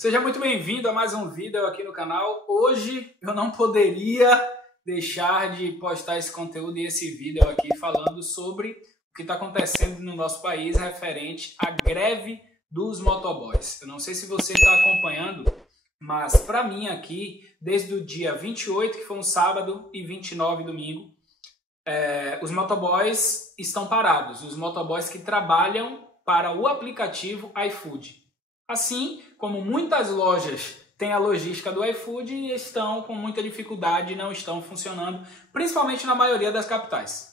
Seja muito bem-vindo a mais um vídeo aqui no canal. Hoje eu não poderia deixar de postar esse conteúdo e esse vídeo aqui falando sobre o que está acontecendo no nosso país referente à greve dos motoboys. Eu não sei se você está acompanhando, mas para mim aqui, desde o dia 28, que foi um sábado, e 29, domingo, os motoboys estão parados. Os motoboys que trabalham para o aplicativo iFood. Assim como muitas lojas têm a logística do iFood e estão com muita dificuldade e não estão funcionando, principalmente na maioria das capitais.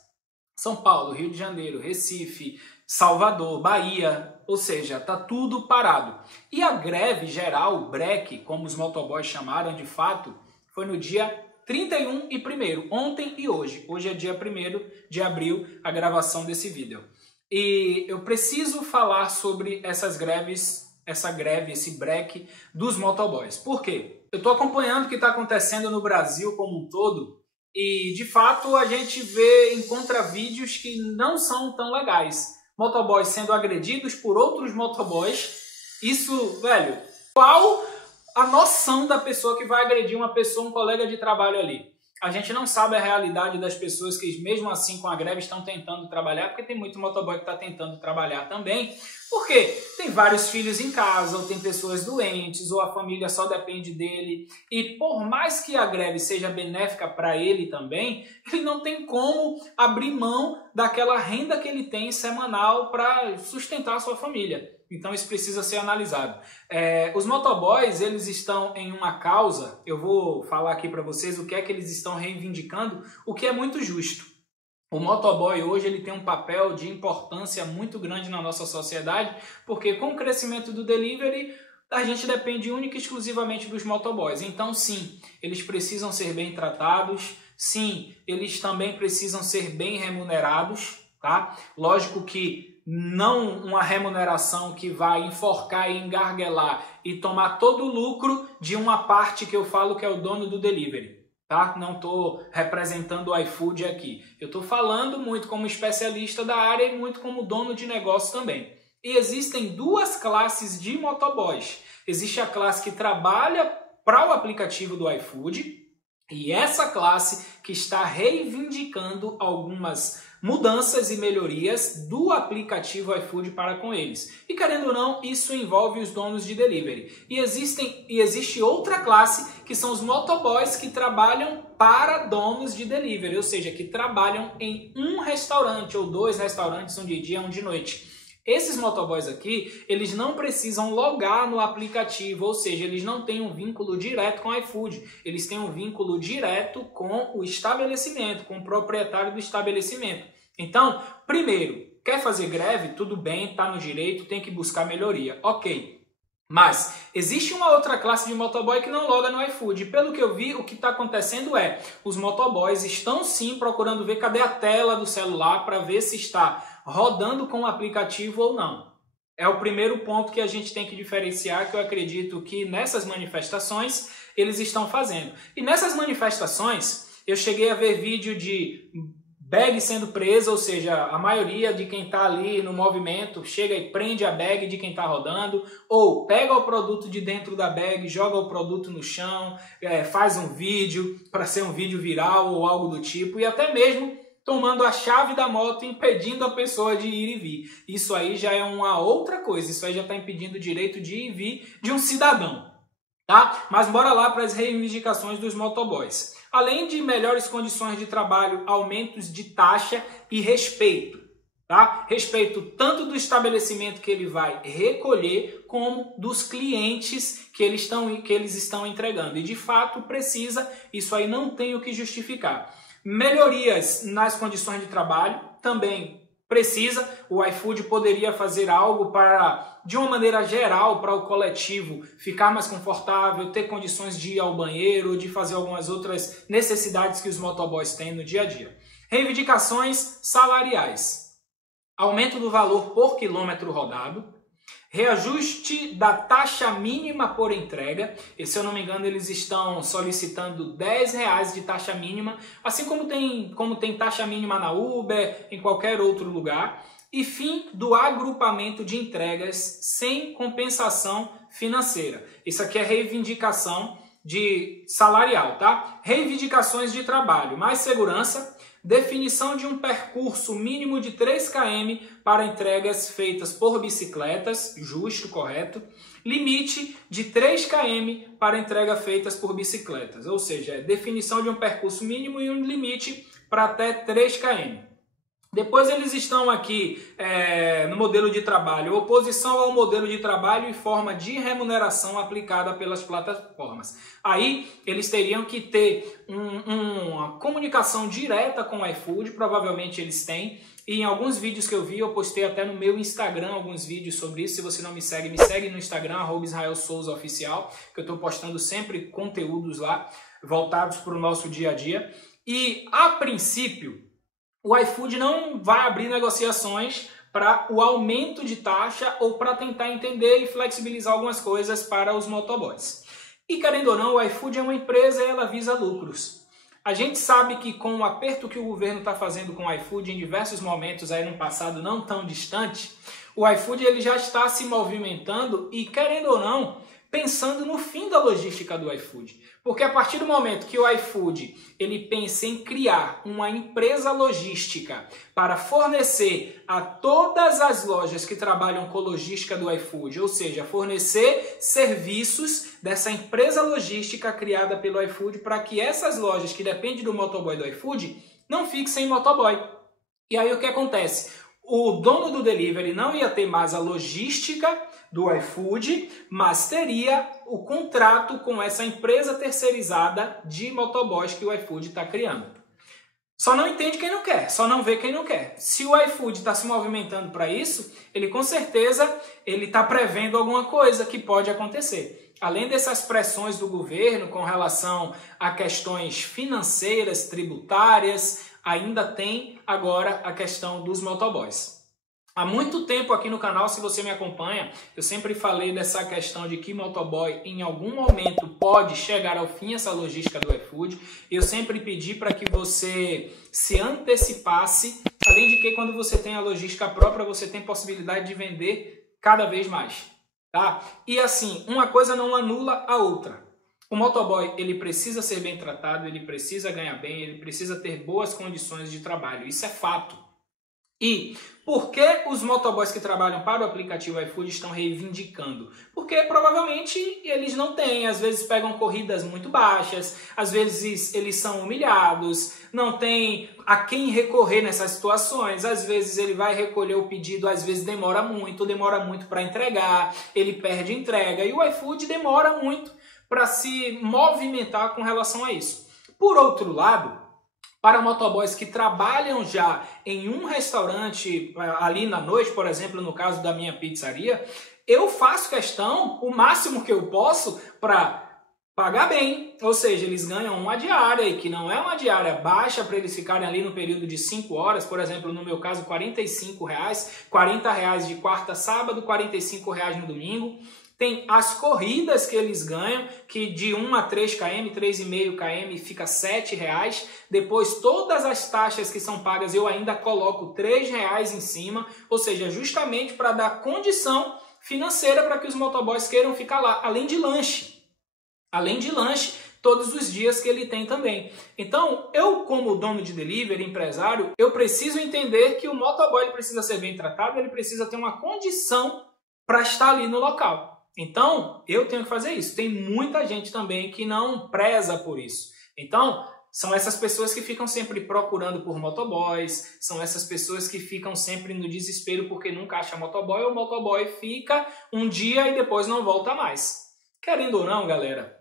São Paulo, Rio de Janeiro, Recife, Salvador, Bahia, ou seja, está tudo parado. E a greve geral, o break, como os motoboys chamaram de fato, foi no dia 31 e 1º, ontem e hoje. Hoje é dia 1º de abril, a gravação desse vídeo. E eu preciso falar sobre essas greves, esse break dos motoboys. Por quê? Eu estou acompanhando o que está acontecendo no Brasil como um todo e, de fato, a gente encontra vídeos que não são tão legais. Motoboys sendo agredidos por outros motoboys. Isso, velho, qual a noção da pessoa que vai agredir uma pessoa, um colega de trabalho ali? A gente não sabe a realidade das pessoas que, mesmo assim, com a greve, estão tentando trabalhar, porque tem muito motoboy que está tentando trabalhar também. Por quê? Tem vários filhos em casa, ou tem pessoas doentes, ou a família só depende dele. E por mais que a greve seja benéfica para ele também, ele não tem como abrir mão daquela renda que ele tem semanal para sustentar a sua família. Então isso precisa ser analisado. Os motoboys, eles estão em uma causa, eu vou falar aqui para vocês o que é que eles estão reivindicando, o que é muito justo. O motoboy hoje ele tem um papel de importância muito grande na nossa sociedade, porque com o crescimento do delivery, a gente depende única e exclusivamente dos motoboys. Então sim, eles precisam ser bem tratados, sim, eles também precisam ser bem remunerados, tá? Lógico que não uma remuneração que vai enforcar e engarguelar e tomar todo o lucro de uma parte que eu falo que é o dono do delivery, tá? Não estou representando o iFood aqui. Eu estou falando muito como especialista da área e muito como dono de negócio também. E existem duas classes de motoboys. Existe a classe que trabalha para o aplicativo do iFood e essa classe que está reivindicando algumas mudanças e melhorias do aplicativo iFood para com eles. E querendo ou não, isso envolve os donos de delivery. E existe outra classe que são os motoboys que trabalham para donos de delivery, ou seja, que trabalham em um restaurante ou dois restaurantes, um de dia, um de noite. Esses motoboys aqui, eles não precisam logar no aplicativo, ou seja, eles não têm um vínculo direto com o iFood. Eles têm um vínculo direto com o estabelecimento, com o proprietário do estabelecimento. Então, primeiro, quer fazer greve? Tudo bem, está no direito, tem que buscar melhoria. Ok. Mas existe uma outra classe de motoboy que não loga no iFood. Pelo que eu vi, o que está acontecendo os motoboys estão sim procurando ver cadê a tela do celular para ver se está rodando com o aplicativo ou não. É o primeiro ponto que a gente tem que diferenciar, que eu acredito que nessas manifestações eles estão fazendo. E nessas manifestações eu cheguei a ver vídeo de bag sendo presa, ou seja, a maioria de quem está ali no movimento chega e prende a bag de quem está rodando, ou pega o produto de dentro da bag, joga o produto no chão, faz um vídeo para ser um vídeo viral ou algo do tipo, e até mesmo tomando a chave da moto e impedindo a pessoa de ir e vir. Isso aí já é uma outra coisa, isso aí já está impedindo o direito de ir e vir de um cidadão. Tá? Mas bora lá para as reivindicações dos motoboys. Além de melhores condições de trabalho, aumentos de taxa e respeito. Tá? Respeito tanto do estabelecimento que ele vai recolher, como dos clientes que eles estão entregando. E de fato precisa, isso aí não tem o que justificar. Melhorias nas condições de trabalho também precisa. O iFood poderia fazer algo para, de uma maneira geral, para o coletivo ficar mais confortável, ter condições de ir ao banheiro, de fazer algumas outras necessidades que os motoboys têm no dia a dia. Reivindicações salariais. Aumento do valor por quilômetro rodado. Reajuste da taxa mínima por entrega. E, se eu não me engano, eles estão solicitando R$10 de taxa mínima, assim como tem taxa mínima na Uber, em qualquer outro lugar. E fim do agrupamento de entregas sem compensação financeira. Isso aqui é reivindicação de salarial, tá? Reivindicações de trabalho, mais segurança, definição de um percurso mínimo de 3 km para entregas feitas por bicicletas, justo, correto, limite de 3 km para entrega feitas por bicicletas, ou seja, definição de um percurso mínimo e um limite para até 3 km. Depois eles estão aqui no modelo de trabalho, oposição ao modelo de trabalho e forma de remuneração aplicada pelas plataformas. Aí eles teriam que ter uma comunicação direta com o iFood, provavelmente eles têm. E em alguns vídeos que eu vi, eu postei até no meu Instagram alguns vídeos sobre isso. Se você não me segue no Instagram, @IsraelSouzaOficial, que eu estou postando sempre conteúdos lá, voltados para o nosso dia a dia. E a princípio, o iFood não vai abrir negociações para o aumento de taxa ou para tentar entender e flexibilizar algumas coisas para os motoboys. E querendo ou não, o iFood é uma empresa e ela visa lucros. A gente sabe que com o aperto que o governo está fazendo com o iFood em diversos momentos aí no passado não tão distante, o iFood ele já está se movimentando e, querendo ou não, pensando no fim da logística do iFood. Porque a partir do momento que o iFood ele pensa em criar uma empresa logística para fornecer a todas as lojas que trabalham com logística do iFood, ou seja, fornecer serviços dessa empresa logística criada pelo iFood para que essas lojas que dependem do motoboy do iFood não fiquem sem motoboy. E aí o que acontece? O dono do delivery não ia ter mais a logística do iFood, mas teria o contrato com essa empresa terceirizada de motoboys que o iFood está criando. Só não entende quem não quer, só não vê quem não quer. Se o iFood está se movimentando para isso, ele com certeza está prevendo alguma coisa que pode acontecer. Além dessas pressões do governo com relação a questões financeiras, tributárias, ainda tem agora a questão dos motoboys. Há muito tempo aqui no canal, se você me acompanha, eu sempre falei dessa questão de que motoboy em algum momento pode chegar ao fim essa logística do iFood. Eu sempre pedi para que você se antecipasse, além de que quando você tem a logística própria, você tem possibilidade de vender cada vez mais, tá? E assim, uma coisa não anula a outra. O motoboy, ele precisa ser bem tratado, ele precisa ganhar bem, ele precisa ter boas condições de trabalho, isso é fato. E por que os motoboys que trabalham para o aplicativo iFood estão reivindicando? Porque provavelmente eles não têm, às vezes pegam corridas muito baixas, às vezes eles são humilhados, não tem a quem recorrer nessas situações, às vezes ele vai recolher o pedido, às vezes demora muito para entregar, ele perde entrega e o iFood demora muito para se movimentar com relação a isso. Por outro lado, para motoboys que trabalham já em um restaurante ali na noite, por exemplo, no caso da minha pizzaria, eu faço questão, o máximo que eu posso, para pagar bem. Ou seja, eles ganham uma diária, e que não é uma diária baixa para eles ficarem ali no período de 5 horas, por exemplo, no meu caso, R$45, R$40 de quarta a sábado, R$45 no domingo. Tem as corridas que eles ganham, que de 1 a 3 km, 3,5 km fica R$7. Depois todas as taxas que são pagas eu ainda coloco R$3 em cima, ou seja, justamente para dar condição financeira para que os motoboys queiram ficar lá, além de lanche. Além de lanche, todos os dias que ele tem também. Então, eu como dono de delivery, empresário, eu preciso entender que o motoboy ele precisa ser bem tratado, ele precisa ter uma condição para estar ali no local. Então, eu tenho que fazer isso. Tem muita gente também que não preza por isso. Então, são essas pessoas que ficam sempre procurando por motoboys, são essas pessoas que ficam sempre no desespero porque nunca acha motoboy, ou o motoboy fica um dia e depois não volta mais. Querendo ou não, galera,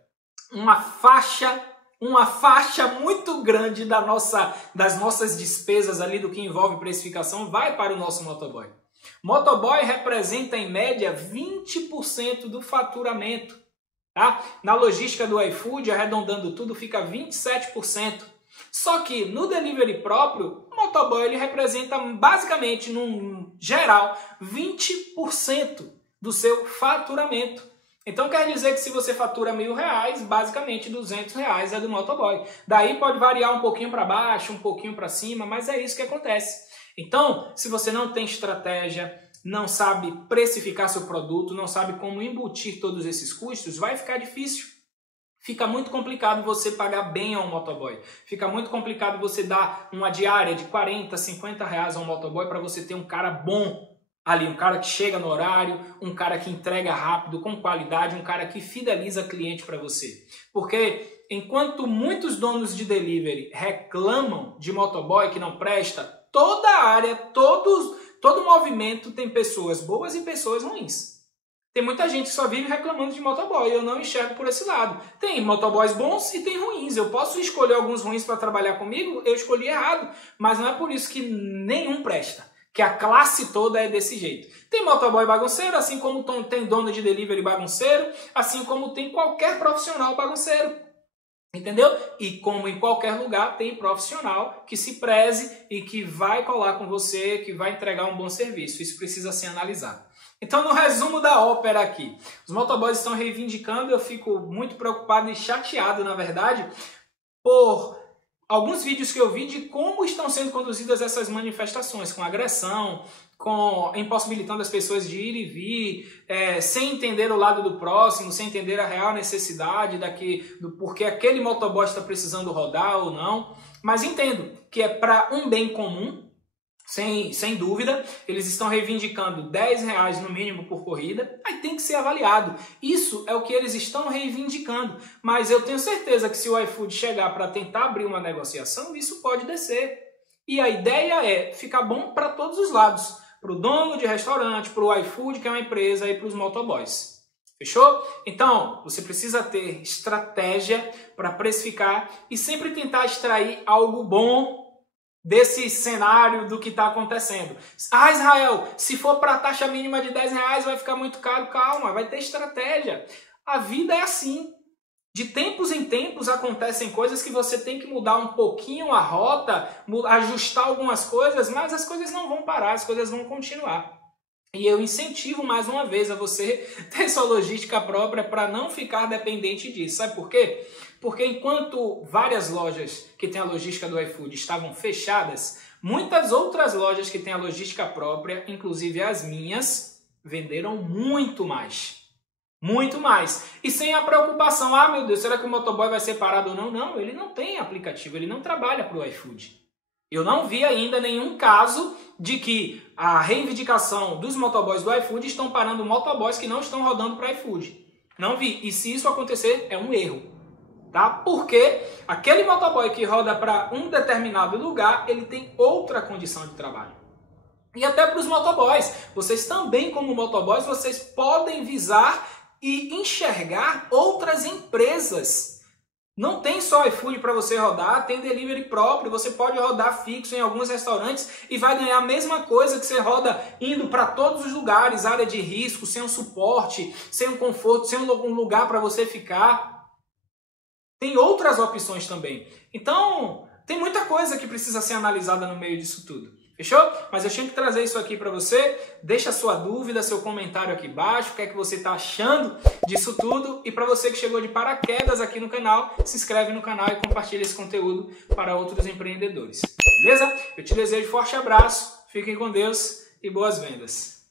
uma faixa muito grande das nossas despesas ali do que envolve precificação vai para o nosso motoboy. Motoboy representa em média 20% do faturamento, tá? Na logística do iFood, arredondando tudo, fica 27%. Só que no delivery próprio, o motoboy ele representa basicamente, no geral, 20% do seu faturamento. Então quer dizer que se você fatura R$1.000, basicamente R$200 é do motoboy. Daí pode variar um pouquinho para baixo, um pouquinho para cima, mas é isso que acontece. Então, se você não tem estratégia, não sabe precificar seu produto, não sabe como embutir todos esses custos, vai ficar difícil. Fica muito complicado você pagar bem a um motoboy. Fica muito complicado você dar uma diária de 40, 50 reais a um motoboy para você ter um cara bom ali, um cara que chega no horário, um cara que entrega rápido, com qualidade, um cara que fideliza cliente para você. Porque enquanto muitos donos de delivery reclamam de motoboy que não presta, toda a área, todo movimento tem pessoas boas e pessoas ruins. Tem muita gente que só vive reclamando de motoboy, eu não enxergo por esse lado. Tem motoboys bons e tem ruins. Eu posso escolher alguns ruins para trabalhar comigo, eu escolhi errado, mas não é por isso que nenhum presta, que a classe toda é desse jeito. Tem motoboy bagunceiro, assim como tem dono de delivery bagunceiro, assim como tem qualquer profissional bagunceiro. Entendeu? E como em qualquer lugar, tem profissional que se preze e que vai colar com você, que vai entregar um bom serviço. Isso precisa ser analisado. Então, no resumo da ópera aqui, os motoboys estão reivindicando, eu fico muito preocupado e chateado, na verdade, por alguns vídeos que eu vi de como estão sendo conduzidas essas manifestações, com agressão, com impossibilitando as pessoas de ir e vir, sem entender o lado do próximo, sem entender a real necessidade do porquê aquele motoboy está precisando rodar ou não. Mas entendo que é para um bem comum, sem dúvida. Eles estão reivindicando R$10 no mínimo por corrida, aí tem que ser avaliado. Isso é o que eles estão reivindicando, mas eu tenho certeza que se o iFood chegar para tentar abrir uma negociação, isso pode descer. E a ideia é ficar bom para todos os lados, para o dono de restaurante, para o iFood, que é uma empresa, e para os motoboys. Fechou? Então, você precisa ter estratégia para precificar e sempre tentar extrair algo bom desse cenário do que está acontecendo. Ah, Israel, se for para a taxa mínima de R$10 vai ficar muito caro. Calma, vai ter estratégia. A vida é assim. De tempos em tempos acontecem coisas que você tem que mudar um pouquinho a rota, ajustar algumas coisas, mas as coisas não vão parar, as coisas vão continuar. E eu incentivo mais uma vez a você ter sua logística própria para não ficar dependente disso. Sabe por quê? Porque enquanto várias lojas que têm a logística do iFood estavam fechadas, muitas outras lojas que têm a logística própria, inclusive as minhas, venderam muito mais. Muito mais. E sem a preocupação, ah meu Deus, será que o motoboy vai ser parado ou não? Não, ele não tem aplicativo, ele não trabalha para o iFood. Eu não vi ainda nenhum caso de que a reivindicação dos motoboys do iFood estão parando motoboys que não estão rodando para iFood. Não vi. E se isso acontecer, é um erro. Tá? Porque aquele motoboy que roda para um determinado lugar, ele tem outra condição de trabalho. E até para os motoboys. Vocês também, como motoboys, vocês podem visar e enxergar outras empresas. Não tem só iFood para você rodar, tem delivery próprio, você pode rodar fixo em alguns restaurantes e vai ganhar a mesma coisa que você roda indo para todos os lugares, área de risco, sem um suporte, sem um conforto, sem um lugar para você ficar. Tem outras opções também. Então, tem muita coisa que precisa ser analisada no meio disso tudo. Fechou? Mas eu tinha que trazer isso aqui para você. Deixa sua dúvida, seu comentário aqui embaixo. O que é que você está achando disso tudo? E para você que chegou de paraquedas aqui no canal, se inscreve no canal e compartilha esse conteúdo para outros empreendedores. Beleza? Eu te desejo um forte abraço, fiquem com Deus e boas vendas.